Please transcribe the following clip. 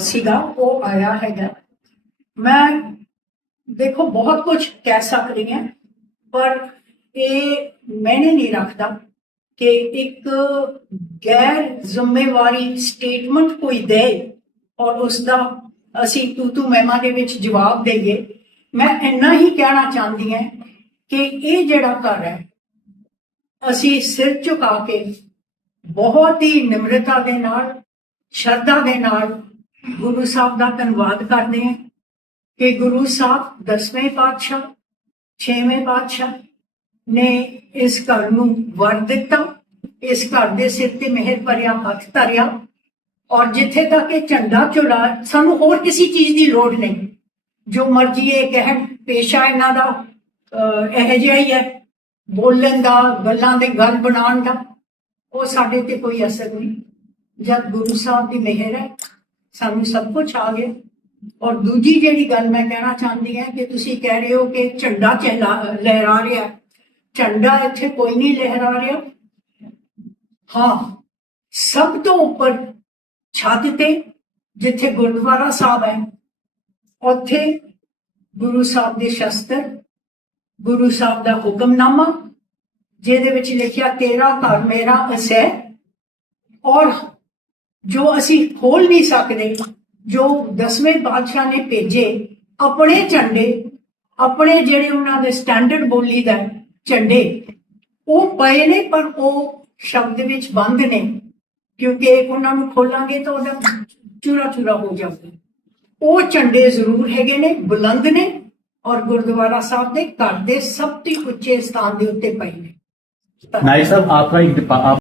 ਸੀਗਾ, ਉਹ ਆਇਆ ਹੈਗਾ। ਮੈਂ ਦੇਖੋ, ਬਹੁਤ ਕੁਝ ਕਹਿ ਸਕਦੀ ਹਾਂ, ਪਰ ਇਹ ਮੈਨੇ ਨਹੀਂ ਰੱਖਦਾ ਕਿ ਇੱਕ ਗੈਰ ਜ਼ਿੰਮੇਵਾਰੀ ਸਟੇਟਮੈਂਟ ਕੋਈ ਦੇ ਔਰ ਉਸ ਦਾ ਅਸੀਂ ਤੂ ਤੂ ਮਹਿਮਾ ਦੇ ਵਿੱਚ ਜਵਾਬ ਦੇਈਏ। ਮੈਂ ਇੰਨਾ ਹੀ ਕਹਿਣਾ ਚਾਹੁੰਦੀ ਹਾਂ ਕਿ ਇਹ ਜਿਹੜਾ ਘਰ ਹੈ, ਅਸੀਂ ਸਿਰ ਝੁਕਾ ਕੇ ਬਹੁਤ ਹੀ ਨਿਮਰਤਾ ਦੇ ਨਾਲ, ਸ਼ਰਧਾ ਦੇ ਨਾਲ ਗੁਰੂ ਸਾਹਿਬ ਦਾ ਧੰਨਵਾਦ ਕਰਦੇ ਹਾਂ ਕਿ ਗੁਰੂ ਸਾਹਿਬ ਦਸਵੇਂ ਪਾਤਸ਼ਾਹ ਛੇਵੇਂ ਪਾਤਸ਼ਾਹ ਨੇ ਇਸ ਘਰ ਨੂੰ ਵਰ ਦਿੱਤਾ ਇਸ ਘਰ ਦੇ ਸਿਰ ਤੇ ਮਿਹਰ ਭਰਿਆ ਹੱਥ ਧਰਿਆ ਔਰ ਜਿੱਥੇ ਤੱਕ ਇਹ ਝੰਡਾ ਚੁਲਾ ਸਾਨੂੰ ਹੋਰ ਕਿਸੇ ਚੀਜ਼ ਦੀ ਲੋੜ ਨਹੀਂ। ਜੋ ਮਰਜ਼ੀ ਇਹ ਕਹਿਣ ਪੇਸ਼ਾ ਇਹਨਾਂ ਦਾ ਅਹ, ਇਹੋ ਜਿਹਾ ਹੀ ਹੈ ਬੋਲਣ ਦਾ ਗੱਲਾਂ ਦੇ ਗੱਲ ਬਣਾਉਣ ਦਾ ਉਹ ਸਾਡੇ ਤੇ ਕੋਈ ਅਸਰ ਨਹੀਂ। ਜਦ ਗੁਰੂ ਸਾਹਿਬ ਦੀ ਮਿਹਰ ਹੈ ਸਾਨੂੰ ਸਭ ਕੁਝ ਆ ਗਿਆ। ਔਰ ਦੂਜੀ ਜਿਹੜੀ ਗੱਲ ਮੈਂ ਕਹਿਣਾ ਚਾਹੁੰਦੀ ਹਾਂ ਕਿ ਤੁਸੀਂ ਕਹਿ ਰਹੇ ਹੋ ਕਿ ਝੰਡਾ ਚਹਿਲਾ, ਲਹਿਰਾ ਰਿਹਾ। ਝੰਡਾ ਇੱਥੇ ਕੋਈ ਨਹੀਂ ਲਹਿਰਾ ਰਿਹਾ। ਹਾਂ, ਸਭ ਤੋਂ ਉੱਪਰ ਛੱਤ ਤੇ, ਜਿੱਥੇ ਗੁਰਦੁਆਰਾ ਸਾਹਿਬ ਹੈ, ਉੱਥੇ ਗੁਰੂ ਸਾਹਿਬ ਦੇ ਸ਼ਸਤਰ, ਗੁਰੂ ਸਾਹਿਬ ਦਾ ਹੁਕਮਨਾਮਾ, ਜਿਹਦੇ ਵਿੱਚ ਲਿਖਿਆ, ਤੇਰਾ ਘਰ ਮੇਰਾ ਅਸੈ ਔਰ ਜੋ ਅਸੀਂ ਖੋਲ ਨਹੀਂ ਸਕਦੇ, ਜੋ ਦਸਵੇਂ ਪਾਤਸ਼ਾਹ ਨੇ ਭੇਜੇ, ਆਪਣੇ ਝੰਡੇ, ਆਪਣੇ ਜਿਹੜੇ ਉਹਨਾਂ ਦੇ ਸਟੈਂਡਰਡ ਬੋਲੀ ਦਾ ਝੰਡੇ, ਉਹ ਪਏ ਨੇ, ਪਰ ਉਹ ਸ਼ਬਦ ਵਿੱਚ ਬੰਦ ਨੇ, ਕਿਉਂਕਿ ਉਹਨਾਂ ਨੂੰ ਖੋਲਾਂਗੇ ਤਾਂ ਉਹਦਾ ਚੂਰਾ ਚੂਰਾ ਹੋ ਜਾਊਗਾ। ਉਹ ਝੰਡੇ ਜ਼ਰੂਰ ਹੈਗੇ ਨੇ, ਬੁਲੰਦ ਨੇ, ਔਰ ਗੁਰਦੁਆਰਾ ਸਾਹਿਬ ਦੇ ਘਰ ਦੇ ਸਭ ਤੋਂ ਉੱਚੇ ਸਥਾਨ ਦੇ ਉੱਤੇ ਪਏ ਨੇ। ਨਾਈ ਸਾਹਿਬ ਆਪਕਾ ਇੱਕ